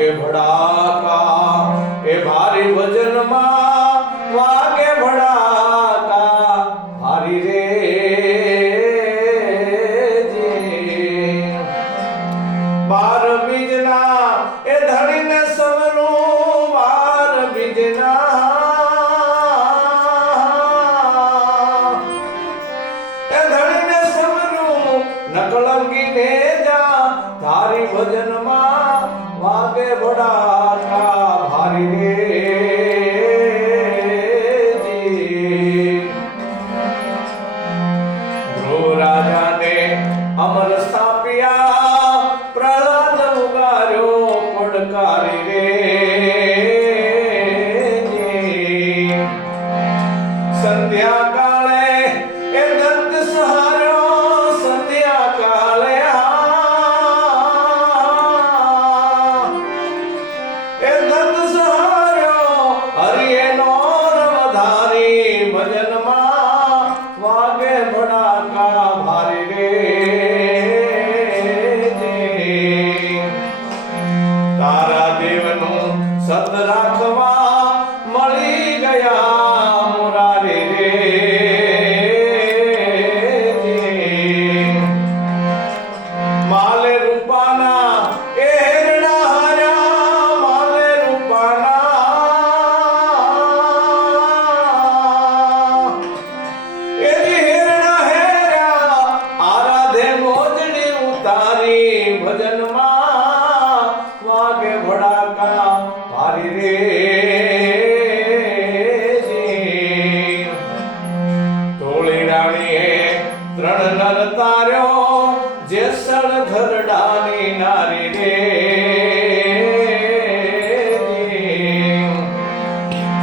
વાગે ભડાકા એ ભારી વજનમાં વાગે ભડાકા ભારી રે બાર બીજના એ ધણીને સવરું બાર બીજના એ ધણીને સવરું નકળંગી ને જા ધારી ભજનમાં વાગે ભડાકા ભારી રે ધ્રુવ રાજાને અમર સ્થાપ્યા પ્રહલાદ ઉગાર્યો પડકારી રે સંધ્યા કાળે એ દત્ત સહાર્યો સંધ્યા કાળે એ દત્ત સહાર્યો હરિએ નો રવધારી ભજનમાં વાગે ભડાકા ભારી રે તારા દેવનું સત રાખવા મળી ગયા મુરારી રે માલે રૂપાના એ હેરણા હાર્યા માલે રૂપાના એ હેરણા હેર્યા આરાધે મોજડી ઉતારી ભજનમાં વાગે ભડાકા ભારી રે ધોળી રાણીએ ત્રણ નર તાર્યો જેસળ ઘરડાની નારી રે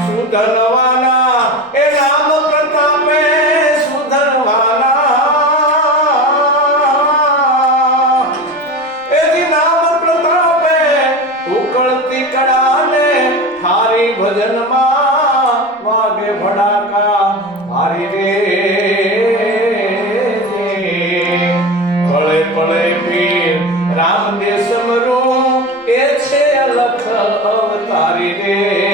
સુધનવાના એ નામ પ્રતાપે સુધનવાના એ નામ પ્રતાપે ઉકળતી કડાને થારી ભજનમાં વાગે ભડાકા ભારી રે પળે પળે પીર રામ દેશ મરું એ છે અલખ અવતારી રે